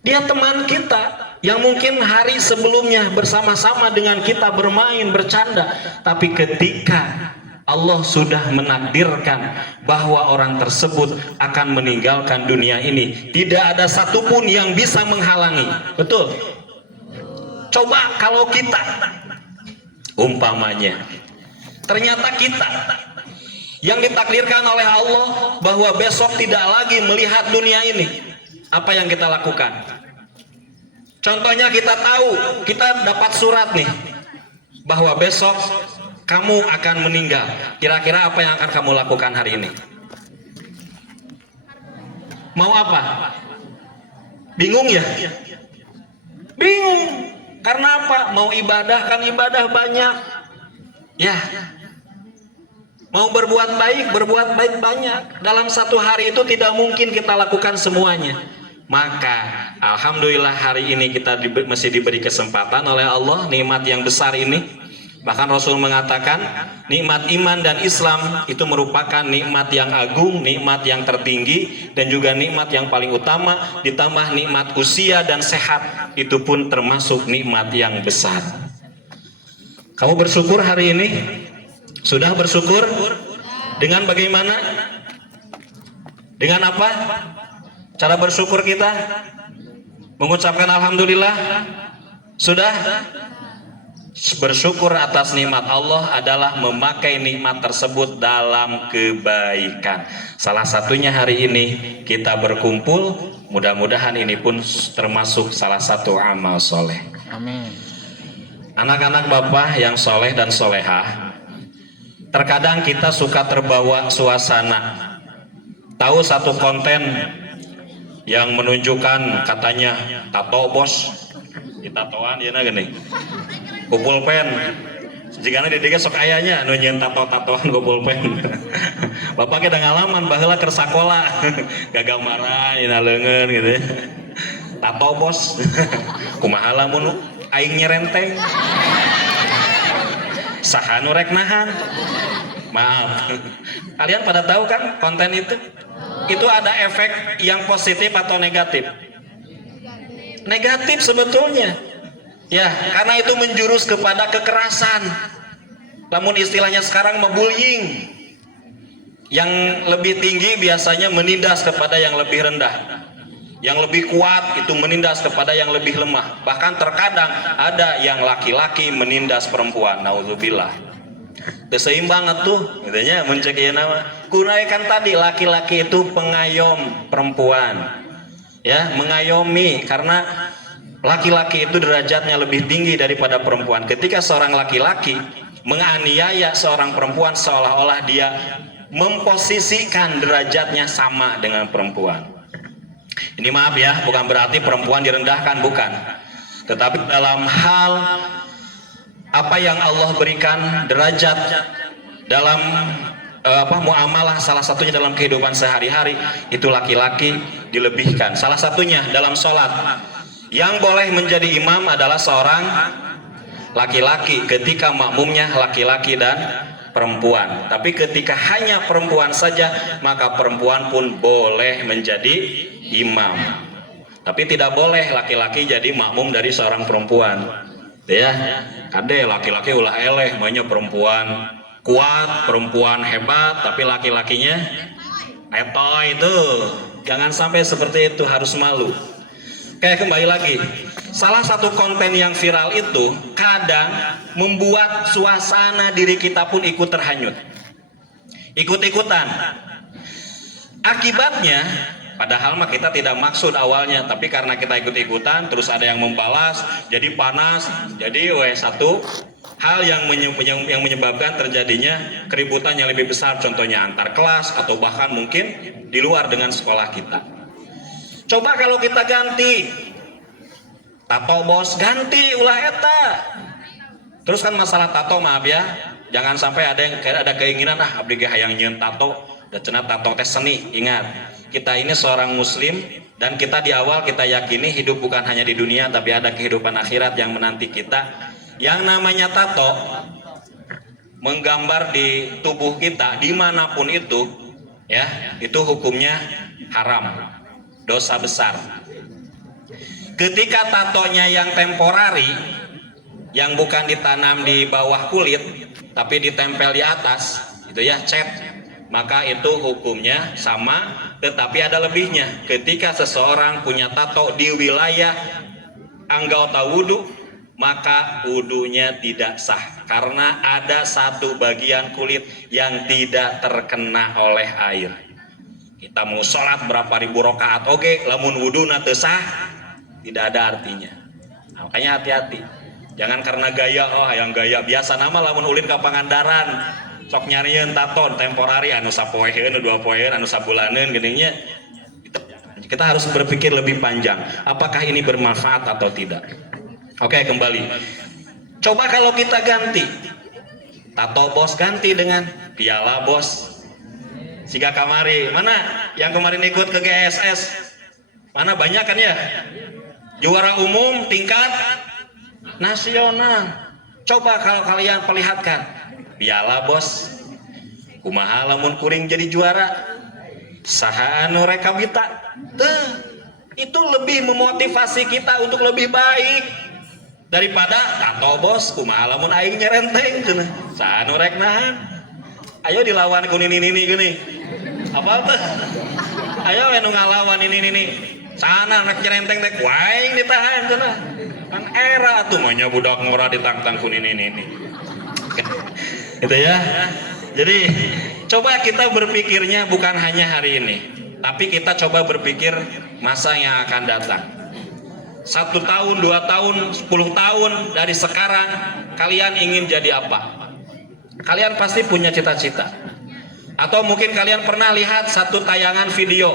Dia teman kita yang mungkin hari sebelumnya bersama-sama dengan kita bermain, bercanda. Tapi ketika Allah sudah menakdirkan bahwa orang tersebut akan meninggalkan dunia ini, tidak ada satupun yang bisa menghalangi. Betul? Coba kalau kita, umpamanya, ternyata kita yang ditakdirkan oleh Allah bahwa besok tidak lagi melihat dunia ini, apa yang kita lakukan? Contohnya kita tahu, kita dapat surat nih bahwa besok kamu akan meninggal. Kira-kira apa yang akan kamu lakukan hari ini? Mau apa? Bingung ya? Bingung. Karena apa? Mau ibadah kan ibadah banyak. Ya. Mau berbuat baik banyak. Dalam satu hari itu tidak mungkin kita lakukan semuanya. Maka alhamdulillah hari ini kita masih diberi kesempatan oleh Allah, nikmat yang besar ini. Bahkan Rasul mengatakan nikmat iman dan Islam itu merupakan nikmat yang agung, nikmat yang tertinggi, dan juga nikmat yang paling utama. Ditambah nikmat usia dan sehat, itu pun termasuk nikmat yang besar. Kamu bersyukur hari ini? Sudah bersyukur? Dengan bagaimana? Dengan apa? Cara bersyukur kita? Mengucapkan alhamdulillah? Sudah? Bersyukur atas nikmat Allah adalah memakai nikmat tersebut dalam kebaikan. Salah satunya hari ini kita berkumpul, mudah-mudahan ini pun termasuk salah satu amal soleh. Amin. Anak-anak Bapak yang soleh dan solehah, terkadang kita suka terbawa suasana. Tahu satu konten yang menunjukkan katanya tato bos, ditatoan ya gini, kumpul pen. Jika di diga sok ayahnya nunjukin tato-tatoan kumpul pen. Bapak kita ngalaman baheula keur sakola, gagal marah, ina leungeun gitu. Tato bos, kumaha lamun aing nyerenteng. Saha nu rek nahan. Maaf. Kalian pada tahu kan konten itu? Itu ada efek yang positif atau negatif? Negatif sebetulnya. Ya, karena itu menjurus kepada kekerasan. Namun istilahnya sekarang bullying. Yang lebih tinggi biasanya menindas kepada yang lebih rendah. Yang lebih kuat itu menindas kepada yang lebih lemah. Bahkan terkadang ada yang laki-laki menindas perempuan. Nauzubillah. Seimbang atuh katanya muncul ieu nama. Kunaikan tadi laki-laki itu pengayom perempuan. Ya, mengayomi karena laki-laki itu derajatnya lebih tinggi daripada perempuan. Ketika seorang laki-laki menganiaya seorang perempuan seolah-olah dia memposisikan derajatnya sama dengan perempuan. Ini maaf ya, bukan berarti perempuan direndahkan, bukan. Tetapi dalam hal apa yang Allah berikan derajat dalam muamalah, salah satunya dalam kehidupan sehari-hari, itu laki-laki dilebihkan. Salah satunya dalam sholat, yang boleh menjadi imam adalah seorang laki-laki ketika makmumnya laki-laki dan perempuan. Tapi ketika hanya perempuan saja, maka perempuan pun boleh menjadi imam. Tapi tidak boleh laki-laki jadi makmum dari seorang perempuan. Ya, kade laki-laki ulah eleh, mainnya perempuan kuat, perempuan hebat, tapi laki-lakinya etoy itu. Jangan sampai seperti itu, harus malu. Kayak kembali lagi, salah satu konten yang viral itu kadang membuat suasana diri kita pun ikut terhanyut, ikut-ikutan. Akibatnya, padahal mah kita tidak maksud awalnya, tapi karena kita ikut-ikutan, terus ada yang membalas, jadi panas, jadi satu hal yang menyebabkan terjadinya keributan yang lebih besar, contohnya antar kelas atau bahkan mungkin di luar dengan sekolah kita. Coba kalau kita ganti tato bos, ganti ulah eta. Terus kan masalah tato, maaf ya, jangan sampai ada keinginan abdi ge hayang nyieun tato, da cenah tato teh seni. Ingat, kita ini seorang muslim dan kita di awal kita yakini hidup bukan hanya di dunia tapi ada kehidupan akhirat yang menanti kita. Yang namanya tato menggambar di tubuh kita dimanapun itu, ya, itu hukumnya haram, dosa besar. Ketika tatonya yang temporari, yang bukan ditanam di bawah kulit tapi ditempel di atas, itu ya cat, maka itu hukumnya sama, tetapi ada lebihnya. Ketika seseorang punya tato di wilayah anggota wudhu, maka wudhunya tidak sah karena ada satu bagian kulit yang tidak terkena oleh air. Kita mau sholat berapa ribu rakaat, oke, lamun wudhu teu sah, tidak ada artinya. Nah, makanya hati-hati, jangan karena gaya, oh yang gaya biasa nama lamun ulin ka Pangandaran sok nyariin tato temporari anu sapoeheun anu 2 poeun anu sabulaneun geuning nya. Kita harus berpikir lebih panjang, apakah ini bermanfaat atau tidak. Oke, kembali, coba kalau kita ganti tato bos, ganti dengan piala bos. Jika kamari, mana yang kemarin ikut ke GSS, mana banyak kan ya, juara umum tingkat nasional. Coba kalau kalian perlihatkan piala bos, kumaha lamun kuring jadi juara, saha anu rek kabita. Itu lebih memotivasi kita untuk lebih baik daripada tato bos, kumaha lamun aing nyerenteng cenah, saha anu rek nahan, ayo dilawan ku nini gini, apa tuh, ayo anu ngalawan ini sana rek nyerenteng teh waing ditahan cenah, kan era tuh mah budak ngora ditangtang ku nini itu ya. Jadi coba kita berpikirnya bukan hanya hari ini, tapi kita coba berpikir masa yang akan datang. 1 tahun, 2 tahun, 10 tahun dari sekarang, kalian ingin jadi apa? Kalian pasti punya cita-cita. Atau mungkin kalian pernah lihat satu tayangan video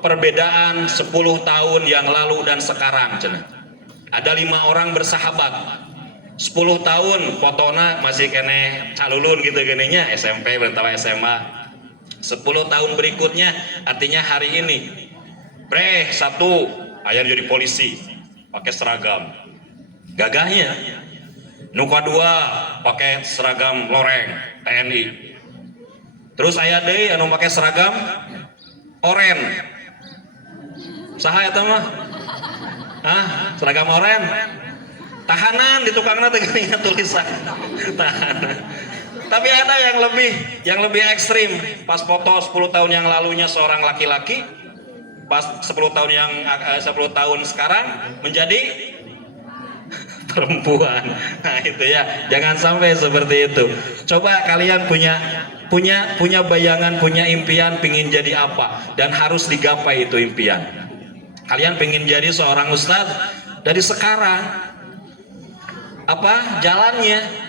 perbedaan 10 tahun yang lalu dan sekarang. Ada 5 orang bersahabat, 10 tahun fotona masih kene calulun gitu geninya, SMP bentawa SMA. 10 tahun berikutnya, artinya hari ini breh satu ayah jadi polisi pakai seragam gagahnya, nuka 2 pakai seragam loreng TNI, terus ayah deui anu pakai seragam oren, saha eta mah seragam oren tahanan di tukangna teh geuning tulisan tahanan. Tapi ada yang lebih ekstrim. Pas foto 10 tahun yang lalunya seorang laki-laki, pas 10 tahun sekarang menjadi perempuan. Nah, itu ya. Jangan sampai seperti itu. Coba kalian punya bayangan, punya impian pingin jadi apa, dan harus digapai itu impian. Kalian pingin jadi seorang ustadz, dari sekarang apa jalannya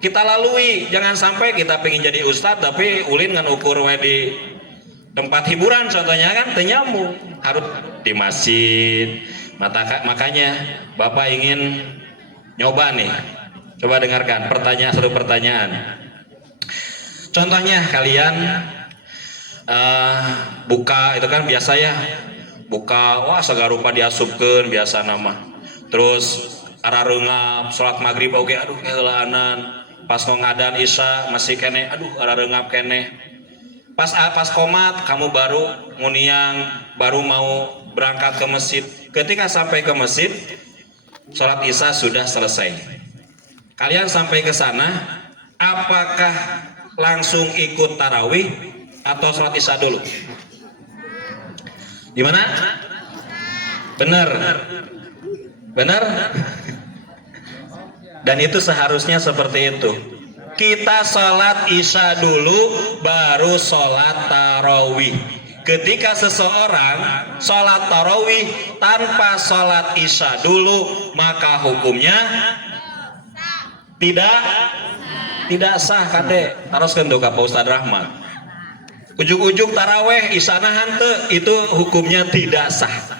kita lalui. Jangan sampai kita pengen jadi ustadz tapi ulin ngan ukur di tempat hiburan contohnya, kan ternyambung, harus di masjid. Makanya Bapak ingin nyoba nih, coba dengarkan satu pertanyaan. Contohnya kalian buka, itu kan biasa ya, buka wah sagarupa diasupkeun biasa nama, terus arareungap sholat maghrib oke, aduh keheulaanan, pas ngadan isya masih kene, aduh arareungap kene, pas komat kamu baru nguniang, baru mau berangkat ke masjid. Ketika sampai ke masjid sholat isya sudah selesai, kalian sampai ke sana apakah langsung ikut tarawih atau sholat isya dulu? Gimana? Benar? Dan itu seharusnya seperti itu. Kita sholat isya dulu baru sholat tarawih. Ketika seseorang sholat tarawih tanpa sholat isya dulu, maka hukumnya tidak sah. Kade teruskan doa Pak Ustadz Rahmat. Ujung-ujung taraweh isya hante, itu hukumnya tidak sah.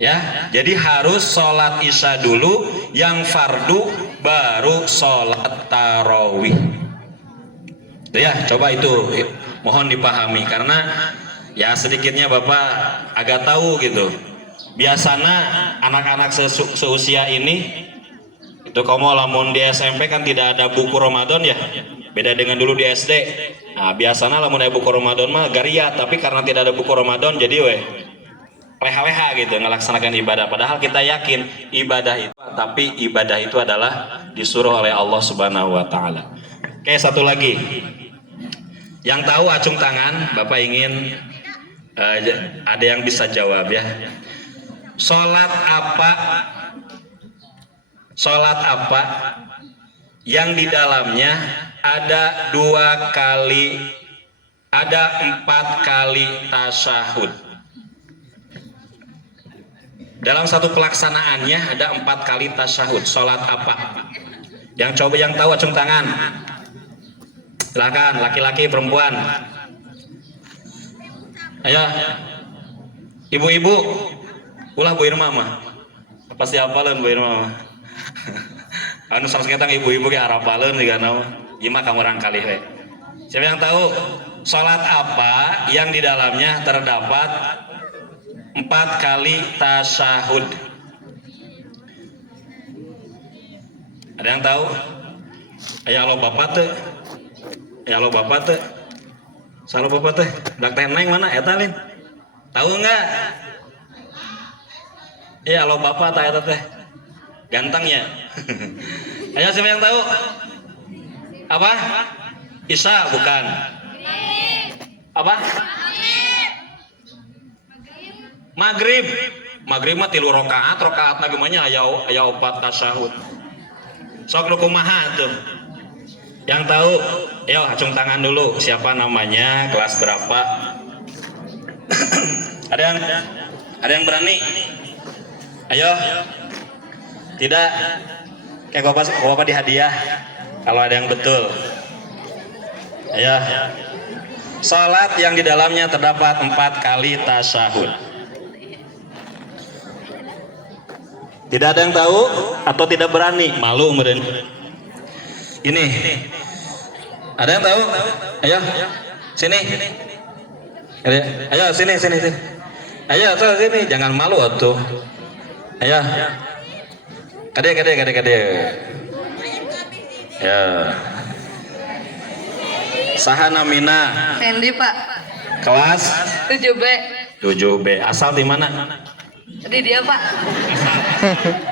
Ya, jadi harus sholat isya dulu yang fardu, baru sholat tarawih. Ya, coba itu mohon dipahami, karena ya sedikitnya Bapak agak tahu gitu. Biasanya anak-anak seusia ini itu kamu lamun di SMP kan tidak ada buku Ramadan ya, beda dengan dulu di SD. Nah, biasanya lamun ada buku Ramadan mah garia, tapi karena tidak ada buku Ramadan jadi leha-leha gitu ngelaksanakan ibadah, padahal kita yakin ibadah itu, tapi ibadah itu adalah disuruh oleh Allah Subhanahu wa taala. Oke, satu lagi. Yang tahu acung tangan, Bapak ingin ada yang bisa jawab ya. Sholat apa yang di dalamnya ada 4 kali tasyahud? Dalam satu pelaksanaannya ada 4 kali tasyahud. Sholat apa? Yang tahu acung tangan. Silakan, laki-laki, perempuan. Ayo, ibu-ibu, ulah Bu Irma mah. Pasti hafaleun Bu Irma mah. Anu sangskeutang ibu-ibu ge hafaleun digana mah. Ieu mah kamu rangkali we. Siapa yang tahu salat apa yang di dalamnya terdapat 4 kali tasyahud? Ada yang tahu? Aya lo bapak teh. Ya lo bapak teh. Salah bapak teh. Dak teh neng mana eta lin? Tahu enggak? Iya lo bapak teh eta teh. Gantengnya. Ayo siapa yang tahu? Apa? Isya bukan? Apa? Maghrib. Maghrib mah 3 rakaat, rakaat lagi mah aya 4 tasyahud. Sok lu kumaha tuh? Yang tahu? Ayo acung tangan dulu. Siapa namanya? Kelas berapa? Ada yang berani? Ayo. Tidak. Kayak bapak di hadiah. Kalau ada yang betul. Ayo. Salat yang di dalamnya terdapat 4 kali tasyahud. Tidak ada yang tahu atau tidak berani? Malu kemudian. Ini. Ada yang tahu? Ayo. Sini. Ayo sini. Ayo tuh sini, jangan malu atuh. Ayo. Kade. Ya. Saha namina? Fendi Pak. Kelas 7B. 7B. Asal di mana? Di dia Pak.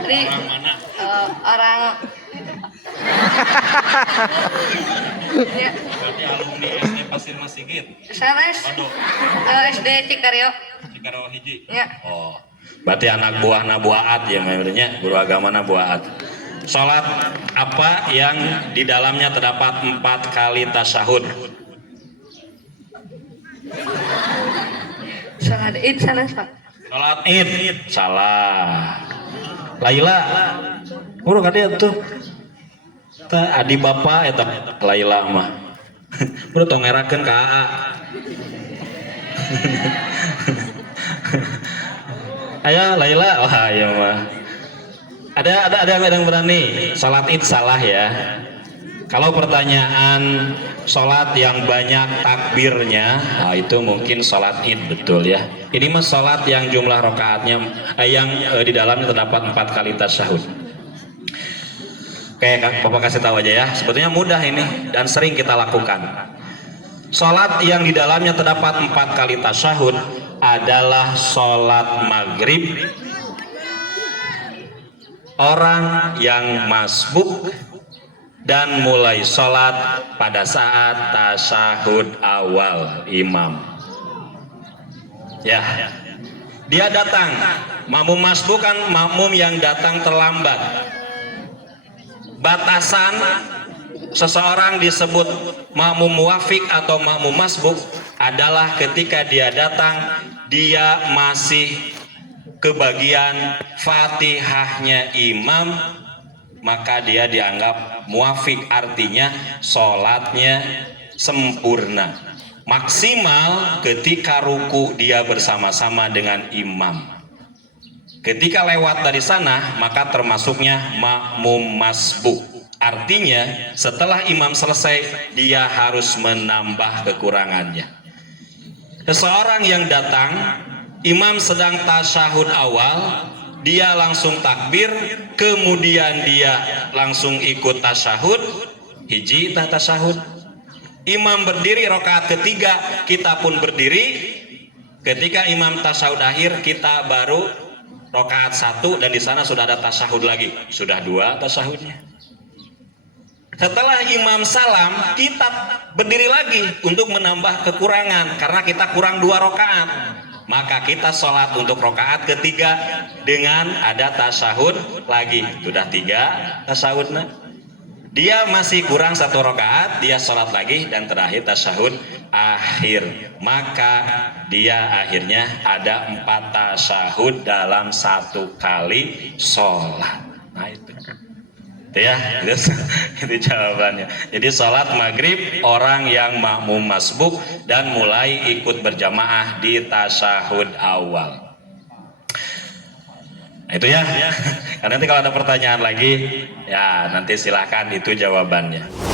Di Orang mana? Orang. Ya. Berarti alumni SD Pasir Masigit. Sanes. Waduh. SD Cikario. Cikaro hiji. Ya. Oh. Berarti anak buah Nabuaat ya namanya, guru agama Nabuaat. Salat apa yang di dalamnya terdapat 4 kali tasyahud? Salat Id sanes Pak. Salat Id. Salah. Laila. Guru kade tuh. Ta adi bapa eta Laila mah. Udah tong ngerakeun ka AA. Ayo Laila, wah ya mah. Ada yang berani. Salat Id salah ya. Kalau pertanyaan salat yang banyak takbirnya, nah itu mungkin salat Id betul ya. Ini mah salat yang jumlah rakaatnya yang di dalamnya terdapat 4 kali tasyahud. Oke, Bapak kasih tahu aja ya. Sebetulnya mudah ini dan sering kita lakukan. Salat yang di dalamnya terdapat 4 kali tasyahud adalah salat maghrib. Orang yang masbuk dan mulai salat pada saat tasyahud awal imam. Ya. Dia datang. Makmum masbuk kan makmum yang datang terlambat. Batasan seseorang disebut makmum muwafiq atau makmum masbuk adalah ketika dia datang dia masih kebagian Fatihahnya imam, maka dia dianggap muwafiq, artinya sholatnya sempurna. Maksimal ketika ruku dia bersama-sama dengan imam. Ketika lewat dari sana maka termasuknya makmum masbuk. Artinya setelah imam selesai dia harus menambah kekurangannya. Seseorang yang datang, imam sedang tasyahud awal, dia langsung takbir, kemudian dia langsung ikut tasyahud, hiji tasyahud. Imam berdiri rakaat ketiga, kita pun berdiri, Ketika imam tasyahud akhir, kita baru rakaat 1 dan di sana sudah ada tasyahud lagi. Sudah 2 tasyahudnya. Setelah imam salam, kita berdiri lagi untuk menambah kekurangan karena kita kurang 2 rakaat. Maka kita sholat untuk rakaat ketiga dengan ada tasyahud lagi. Sudah 3 tasyahudnya. Dia masih kurang 1 rakaat, dia sholat lagi dan terakhir tasyahud akhir. Maka dia akhirnya ada 4 tasyahud dalam 1 kali sholat. Nah itu ya, itu jawabannya. Jadi sholat maghrib orang yang makmum masbuk dan mulai ikut berjamaah di tasyahud awal. Nah, itu ya. Nanti kalau ada pertanyaan lagi, ya nanti silahkan, itu jawabannya.